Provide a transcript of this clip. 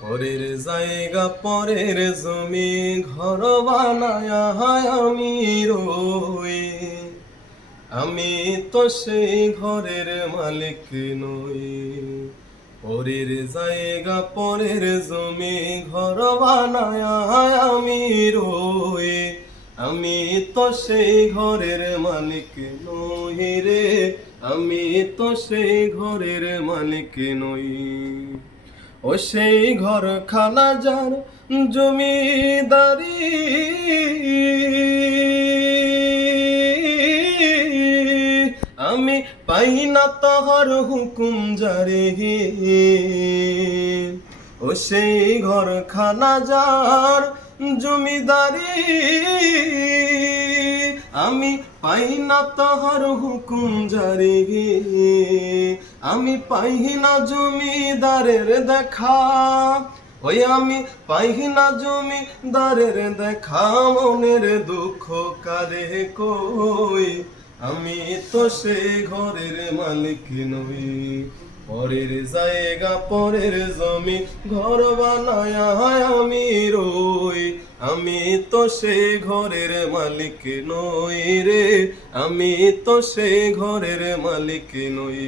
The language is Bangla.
পরের জায়গা পরের জমি ঘর বানায়া আমি রই, আমি তো সেই ঘরের মালিক নই। পরের জায়গা পরের জমি ঘর বানায়া আমি রই, আমি তো সেই ঘরের মালিক নই রে, আমি তো সেই ঘরের মালিক নই। ও সেই ঘর খানা যার জমিদারি, আমি পাই না তাহার হুকুম জারি। ও সেই ঘর খানা যার জমিদারি, আমি পাই না তাহার হুকুম জারি। আমি পাই না জমিদারের দেখা, ওই আমি পাই না জমিদারের দেখা, মনের দুঃখ কারে কই, আমি তো সেই ঘরের মালিক নই। পরের জায়গা পরের জমি ঘর বানায়া আমি রই, আমি তো সেই ঘরের মালিক নই রে, আমি তো সেই ঘরের মালিক নই।